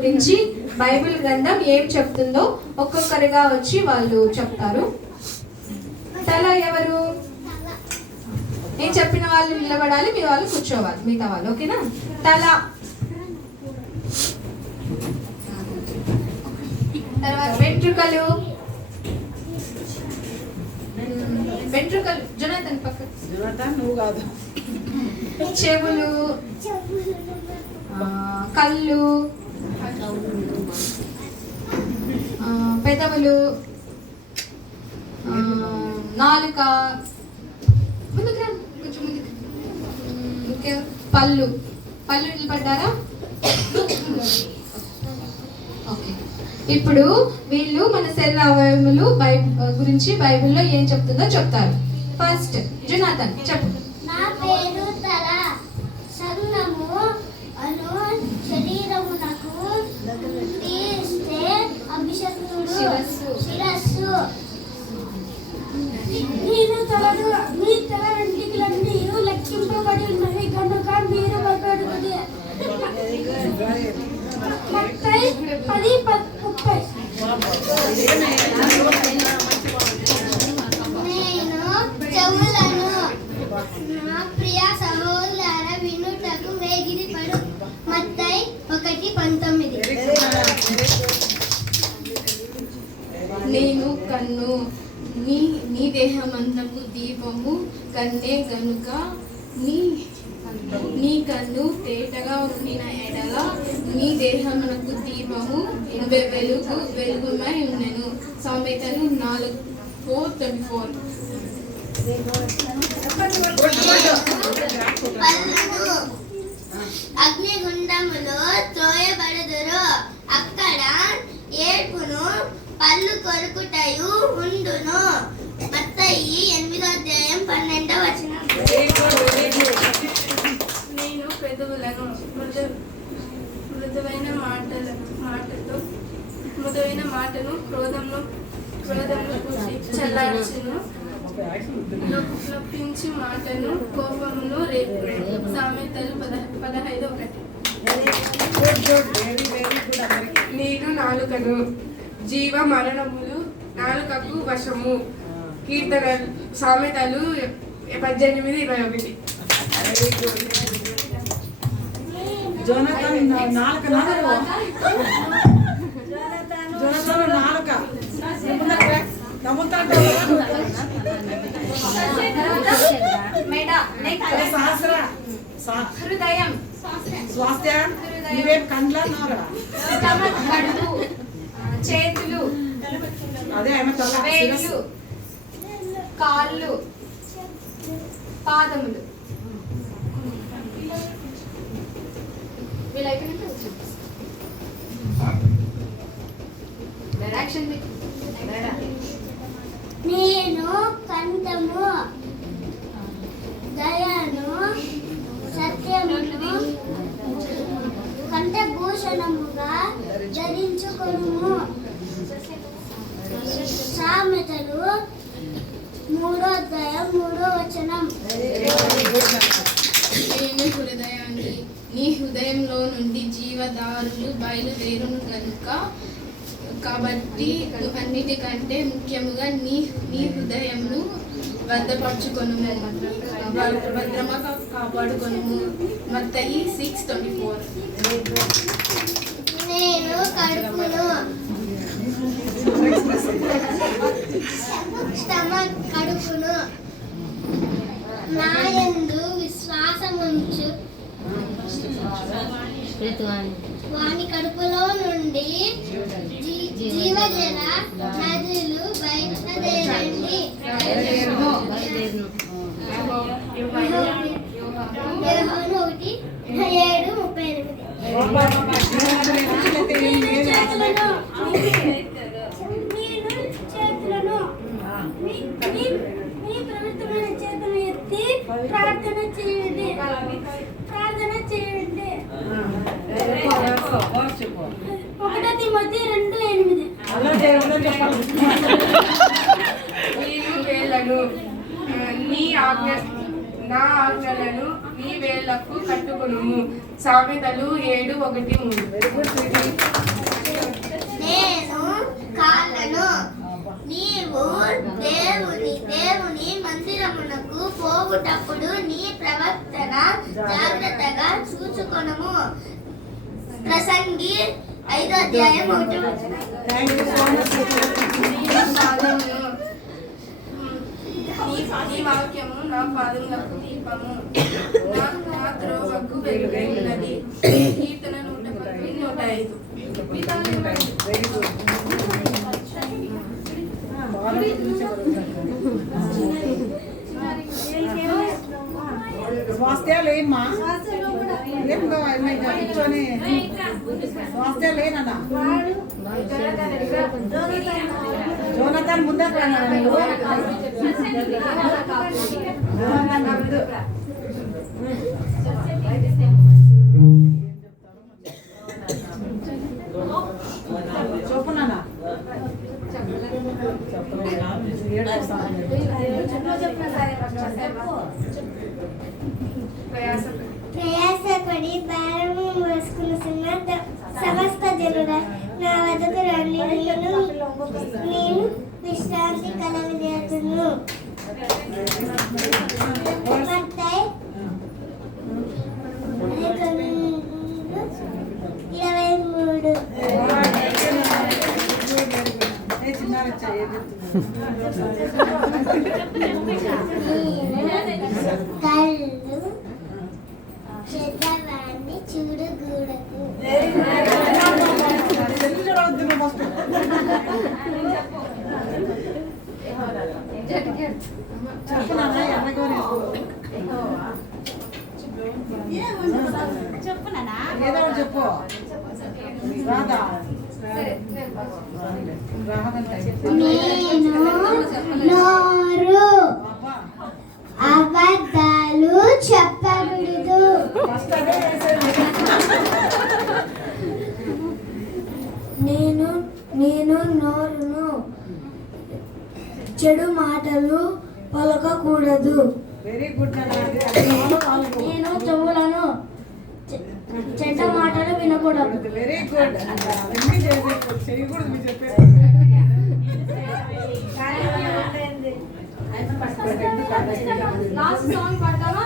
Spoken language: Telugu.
గురించి బైబిల్ గ్రంథం ఏం చెప్తుందో ఒక్కొక్కరిగా వచ్చి వాళ్ళు చెప్తారు. తల ఎవరు? నేను చెప్పిన వాళ్ళు నిలబడాలి మీ వాళ్ళు కూర్చోవాలి మిగతా వాళ్ళు ఓకేనా? తల. తర్వాత వెంట్రుకలు. వెంట్రుకలు. జొనాథన్ పక్క నువ్వు కాదు. చెవులు. కళ్ళు. పెదవులు నాలుక ముందుకు కొంచెం ముందుకు పళ్ళు. పళ్ళు నిలబడ్డారా ఓకే. ఇప్పుడు వీళ్ళు మన శరీర అవయములు బై గురించి బైబిల్లో ఏం చెప్తుందో చెప్తారు. ఫస్ట్ జునాథన్ చెప్పు. ముప్పై పది ముప్పై నేను చెవులను నా ప్రియ సహోదర వినుటకు వేగిరి పడు మత్తై ఒకటి పంతొమ్మిది నేను కన్ను నీ నీ దేహమంతకు దీపము కన్నే గనుక నీ కన్ను తేటగా ఉండిన ఎడల నీ దేహమునకు దీపము వెలుగు వెలుగుమై ఉన్నను. సామెతలు నాలుగు ఫోర్ ట్వంటీ ఫోర్ అగ్నిగుండములో త్రోయబడదురు అక్కడ ఏర్పును పళ్ళు కొరుకుటయు ఉండును మత్తయి ఎనిమిదో అధ్యాయం పన్నెండవ వచనం నేను మృదు మృదువైన మాటల మాటతో మృదువైన మాటను క్రోధంలో క్రోధంలో చల్లార్చును. నొప్పించి మాటను కోపమును రేపు సామెతలు పద పదహైదు ఒకటి. నీరు నేను నాలుకను జీవ మరణములు నాలుకకు వశము. కీర్తన సామెతలు పద్దెనిమిది ఇరవై ఒకటి. జోనతాన్ నాలుక నాలుగు జోనతాన్ నాలుక. నమ్ముతాడు సహస్ర. హృదయం. స్వాస్థ్య. నువ్వేం కండ్ల చేతులు అదే. కాళ్ళు పాదములు. বেল আইকনে దారులు బయలుదేరును కనుక కాబట్టి అన్నిటికంటే ముఖ్యముగా నీ నీ హృదయంను భద్రపరచుకొను భద్రమా కాపాడుకొను మత్తయి సిక్స్ ట్వంటీ ఫోర్ నేను కడుపును స్టమక్ కడుపును నాయందు విశ్వాసముంచు వాని కడుపులో నుండి జీవజల నదులు బయటదేరండి. ఒకటి ఏడు ముప్పై ఎనిమిది. ప్రార్థన చేతులను నేను వేళ్ళను నీ ఆజ్ఞ నా ఆజ్ఞలను నీ వేళ్ళకు కట్టుకును సామెతలు ఏడు ఒకటి మూడు. నేను కాళ్ళను నీవు దేవుని దేవుని మందిరమునకు పోగుటప్పుడు నీ ప్రవర్తన జాగ్రత్తగా చూచుకొనము. ప్రసంగి ఐదో అధ్యాయం ఒకటి నీ వాక్యము నా పాదములకు దీపము నా త్రోవకు వెలుగై ఉన్నది కీర్తన నూట నూట ఐదు స్వాస్థ్యాలు ఏమ్మా? ఏం కూర్చొని వస్తే ఏనన్నా జోనతాన్ ముందర చెప్పునా ప్రయాసపడి ప్రయాసపడి భారము మోసుకున్న సమస్త సమస్త జనుల నా వద్దకు రండి. నేను నేను విశ్రాంతి కలగజేతును ఇరవై మూడు. కళ్ళు చెడ్డవాడిని చూడకూడదు. ఏదో ఒకటి చెప్పు. రాదా రాహమంటే నేను నోరు పాపా అబద్ధాలు చెప్పకూడదు ఫస్ట్ అదే వేసేది నేను నేను నోరును చెడు మాటలు పలకకూడదు. వెరీ గుడ్ నేను చెవులను చెడ్డ మాటలు వినకూడదు. Very good last song పాడతావా?